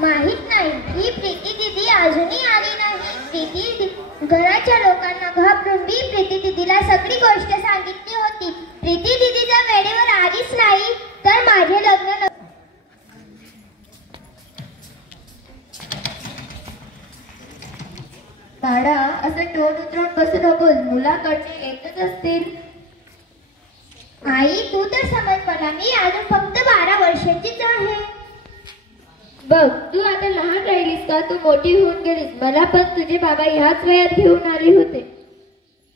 माहित नाही, ही प्रीती दिदी अजूनही आली नाही. प्रीती घराच्या लोकांना घाबरून मी प्रीती दिदीला सगळी गोष्ट सांगितली होती. प्रीती दिदी जर वेळेवर आलीच नाही तर माझे लग्न दादा, असं तोंड उतरून बसू नकोस. मुलाकडचे येतच असतील. आई, तू तर समज मला, मी अजून फक्त 12 वर्षाचीच आहे. बघ, तू आता लहान राहिलीस का? तू मोठी होऊन गेलीस. मला पण तुझे बाबा ह्याच वयात घेऊन आले होते.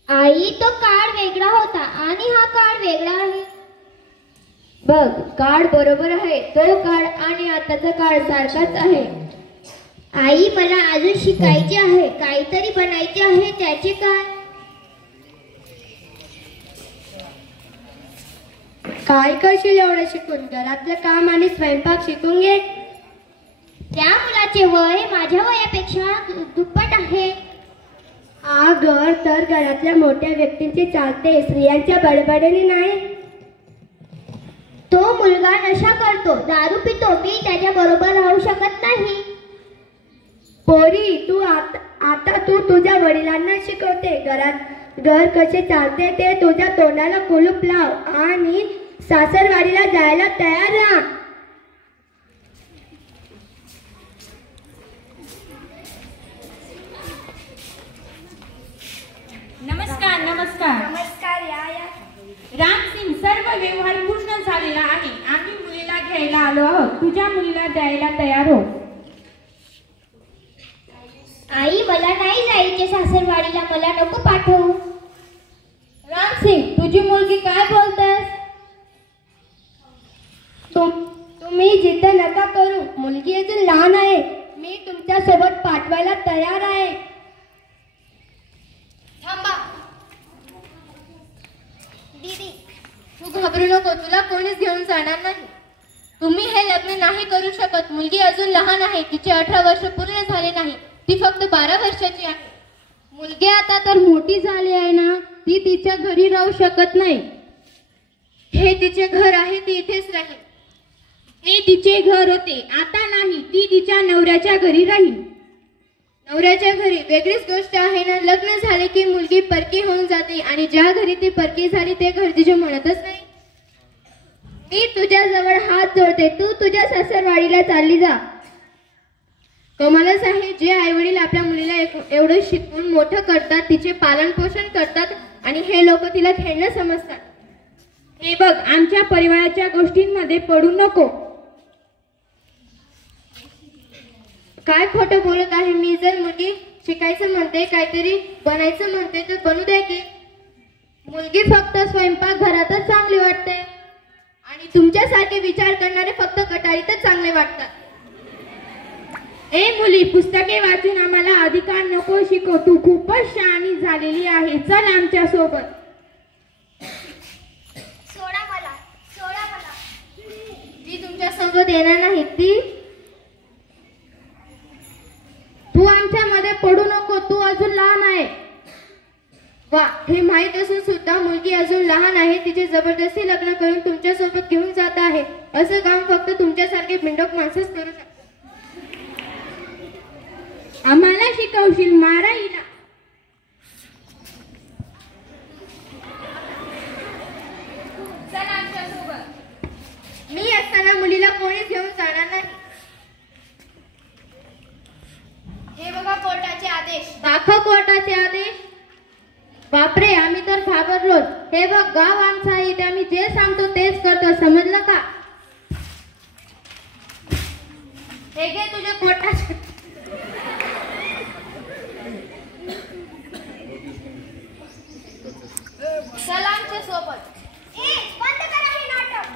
आई, तो काळ वेगळा होता आणि हा काळ वेगळा आहे. बघ, काळ बरोबर आहे. तो काळ आणि आताचा काळ सारखाच आहे. आई, मला अजून शिकायचे आहे, काहीतरी बनायचे आहे. त्याचे काय करशील एवढं शिकून? घरातलं काम आणि स्वयंपाक शिकून घे. त्या मुलाचे वय माझ्या वयापेक्षा दुप्पट आहे. घर तर घरातल्या मोठ्या व्यक्तींची चालते, स्त्रियांच्या बडबडीने नाही. तो मुलगा नशा करतो, दारू पितो. मी त्याच्या बरोबर राहू शकत नाही. पोरी, तू आता तू तुझ्या वडिलांना शिकवते. घर कसे चालते ते. तुझ्या तोंडाला कुलूप लाव आणि सासरवाडीला जायला तयार राहा. नमस्कार. नमस्कार. नमस्कार. या रामसिंग, सर्व व्यवहार पूर्ण झालेला आहे. आम्ही मुलीला घ्यायला आलो आहोत. तुझ्या मुलीला द्यायला तयार हो. आई, मला नाही जायचे सासरवाडीला. मला नको पाठवू. रामसिंग, तुझी मुलगी काय बोलतेस? तुम्ही जिद्द नका करू. मुलगी अजून लहान आहे. मी तुमच्या सोबत पाठवायला तयार आहे. थांबा दीदी. तू घाबरू नको. तुला कोणीच घेऊन जाणार नाही. तुम्ही हे लग्न नाही करू शकत. मुलगी अजून लहान आहे. तिचे 18 वर्ष पूर्ण झाले नाही. ती फक्त 12 वर्षाची आहे. मुलगी आता तर मोठी झाली आहे ना. ती तिच्या घरी राहू शकत नाही. हे तिचे घर आहे. ती इथेच राहील. हे तिचे घर होते, आता नाही. ती तिच्या नवऱ्याच्या घरी राहील. नवऱ्याच्या घरी वेगळीच गोष्ट आहे ना. लग्न झाले की मुलगी परकी होऊन जाते आणि ज्या घरी ती परकी झाली ते घर तिचे म्हणतच नाही. मी तुझ्या जवळ हात जोडते. तू तुझ्या सासरवाडीला चालली जा. कमालच आहे, जे आईवडील आपल्या मुलीला एवढं शिकवून मोठं करतात, तिचे पालन पोषण करतात आणि हे लोक तिला खेळणं समजतात. हे बघ, आमच्या परिवाराच्या गोष्टींमध्ये पडू नको. काय खोटं बोलत आहे मी? जर मुलगी शिकायचं म्हणते, काहीतरी बनायचं म्हणते तर बनू द्या की. मुलगी फक्त स्वयंपाक घरातच चांगली वाटते आणि तुमच्यासारखे विचार करणारे फक्त कटारीतच चांगले वाटतात. ए मुली, पुस्तके वाचून आम्हाला अधिकार नको शिकव. तू खूपच शहाणी झालेली आहे. चल आमच्या सोबत. सोडा मला. ती तुमच्या सोबत येणार नाही. तू आमच्या मध्ये पडू नको. तू अजून लहान आहे. वा, हे माहित असून सुद्धा मुलगी अजून लहान आहे. तिचे जबरदस्ती लग्न करून तुमच्या सोबत घेऊन जात आहे. असं काम फक्त तुमच्यासारखे बिंडोक माणसंच करू शकतात. आम्हाला शिकवशील? मारा हिला. चला आमच्या सोबत. मी असताना मुलीला कोणीच घेऊन जाणार नाही. हे बघा कोर्टाचे आदेश. दाखव कोर्टाचे आदेश. बापरे, आम्ही तर घाबरलो. हे बघ, गाव आमचा आहे. इथे आम्ही जे सांगतो तेच करतो. समजलं का? हे घे तुझे कोर्टाचे. चला आमच्या सोबत. बंद करा हे नाटक.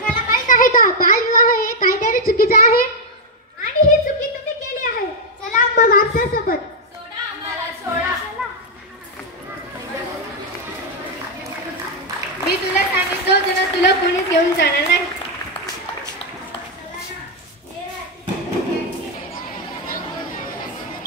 मला माहित आहे का, बालविवाह हे कायद्याने चुकीचं आहे आणि ही चुकी तुम्ही केली आहे. चला मग आमच्या सोबत. सोडा आम्हाला, सोडा. मी तुला सांगितलं होतं ना, तुला कोणीच घेऊन जाणार नाही.